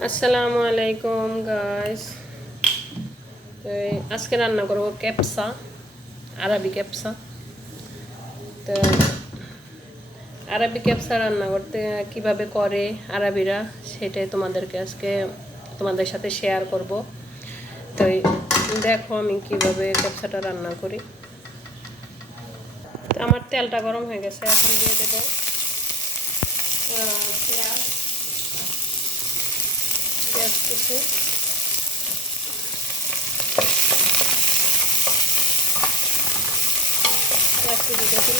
আসসালামু আলাইকুম গাইস তো আজকে রান্না করব ক্যাপসা, আরবি ক্যাপসা। তো আরবি ক্যাপসা রান্না করতে কীভাবে করে আরবিরা, সেটাই তোমাদেরকে আজকে তোমাদের সাথে শেয়ার করব। তো দেখো আমি কীভাবে ক্যাপসাটা রান্না করি। আমার তেলটা গরম হয়ে গেছে, এখন দিয়ে দেবো পেঁয়াজ। একটু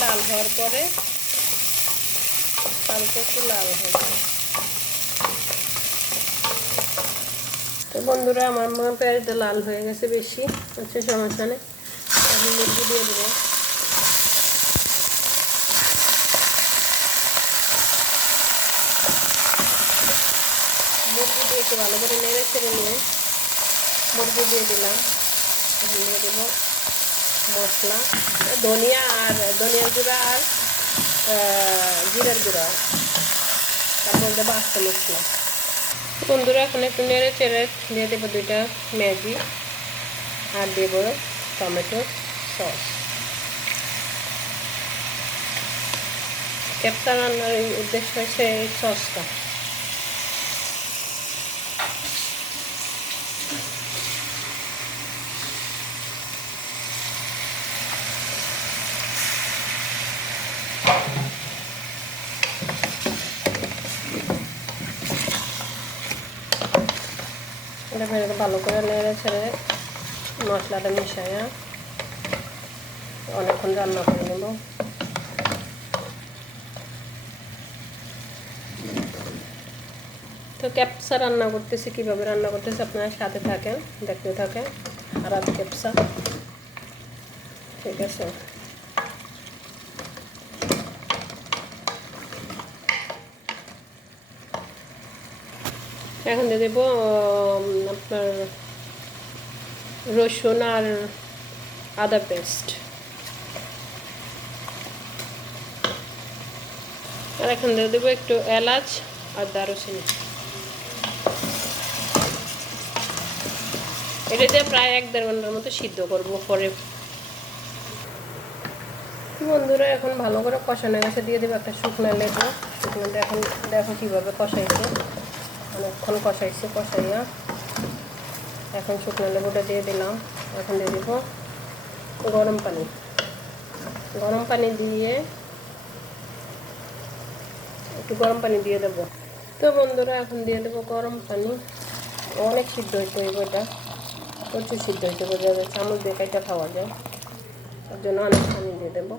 লাল হওয়ার পরে একটু লাল তো বন্ধুরা, আমার মা পেঁয়াজটা লাল হয়ে গেছে বেশি, হচ্ছে সমস্যা নেই। এখন মুরগি দিয়ে দেবো মুরগি দিয়ে একটু ভালো করে নেড়ে ছেড়ে নিয়ে মুরগি দিয়ে দিলাম। দিয়ে দেবো মশলা, ধনিয়া আর, ধনিয়ার গুঁড়া আর জিরার গুঁড়া। তারপর দেবো আস্তে মশলা। বন্ধুরা, এখন একটু নেড়ে চেড়ে দিয়ে দেবো দুইটা ম্যাগি আর দেবো টমেটো সস। ক্যাপসা রান্নার উদ্দেশ্য হচ্ছে এই সসটা। এটা ভেজে ভালো করে নেড়ে ছেড়ে মশলাটা মিশাইয়া অনেকক্ষণ রান্না করে নেব। তো ক্যাপসা রান্না করতেছি, কীভাবে রান্না করতেছি আপনারা সাথে থাকেন, দেখতে থাকেন। আর ক্যাপসা। ঠিক আছে। এখন দিয়ে দেবো আপনার রসুন আর আদা পেস্ট। আর এখন দিয়ে দেবো একটু এলাচ আর দারুচিনি। এটা দিয়ে প্রায় এক দেড় ঘণ্টার মতো সিদ্ধ করব পরে। বন্ধুরা, এখন ভালো করে কষানো গেছে। দিয়ে দেবো একটা শুকনো লেবু। শুকনো এখন দেখো কীভাবে কষাইছে। অনেকক্ষণ কষাইছে, কষাইয়া এখন শুকনো লেবুটা দিয়ে দিলাম। এখন দিয়ে দিব গরম পানি। গরম পানি দিয়ে একটু গরম পানি দিয়ে দেব। তো বন্ধুরা, এখন দিয়ে দেবো গরম পানি। অনেক সিদ্ধ হইতে হইব এটা। প্রচুর সিদ্ধ হইতে বোঝা যায় চামচ দিয়ে খাওয়া যায়। তার জন্য অনেক পানি দিয়ে দেবো।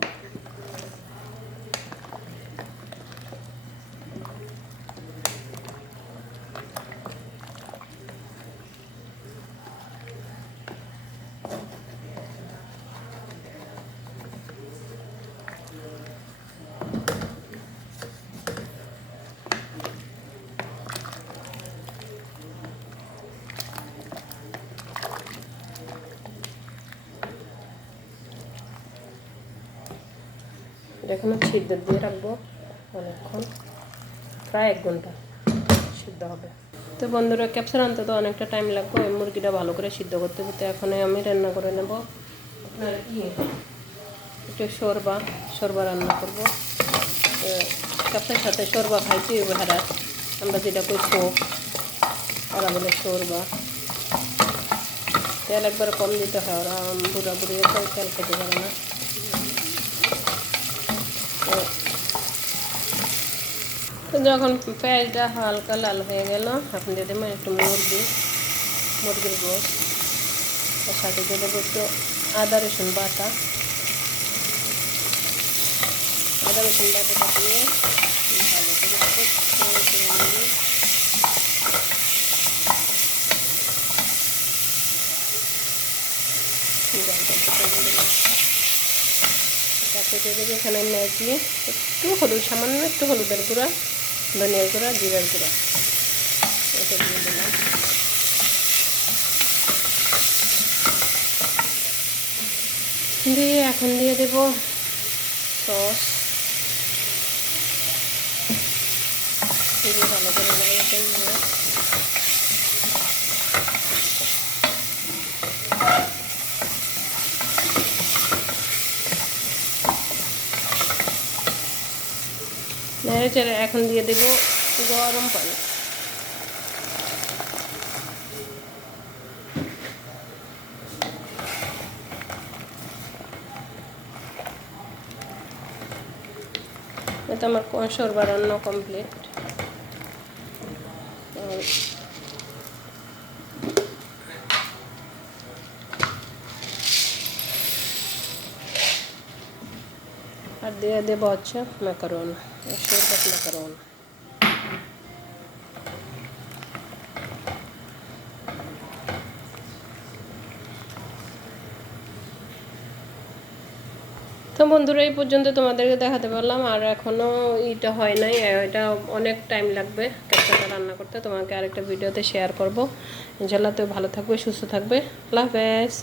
এখন সিদ্ধ দিয়ে রাখব অনেকক্ষণ, প্রায় এক ঘণ্টা সিদ্ধ হবে। তো বন্ধুরা ক্যাপসার আনতে তো অনেকটা টাইম লাগবে, ওই মুরগিটা ভালো করে সিদ্ধ করতে করতে এখন আমি রান্না করে নেব। আপনার ইয়ে একটু সরবা সরবা রান্না করব। ক্যাপসার সাথে সরবা খাইছি ভেড়া আমরা যেটা কই সোপ ওরা বলে সরবা তেল একবার কম দিতে হয়, ওরা বুড়া বুড়ি তেল খেতে পারে না। যখন পেঁয়াজটা হালকা লাল হয়ে গেল আপনি দিয়ে দেবেন একটু মুরগি, মুরগির গোস তার সাথে দিয়ে দেবো একটু আদা রসুন বাটা। আদা রসুন বাটাটা দিয়ে ভালো করে তারপরে দিয়ে দেবো এখানে ম্যাগি, একটু হলুদ, সামান্য একটু হলুদের গুঁড়া, ধনিয়ার গুঁড়া, জিরার গুঁড়া, এটা দিয়ে দিলাম। দিয়ে এখন দিয়ে দেব সস। ভালো করে নেড়ে চেড়ে এখন দিয়ে দেবো গরম পানি। এটা আমার কষর রান্না কমপ্লিট আর দিয়ে দেবো হচ্ছে ম্যাকারোনা শরবত ম্যাকারোনা তো বন্ধুরা এই পর্যন্ত তোমাদেরকে দেখাতে পারলাম, আর এখনও এটা হয় নাই এটা অনেক টাইম লাগবে ক্যাপচারটা রান্না করতে। তোমাকে আরেকটা ভিডিওতে শেয়ার করব। ইনশাল্লাহ তো ভালো থাকবে, সুস্থ থাকবে। আল্লাহ হাফেজ।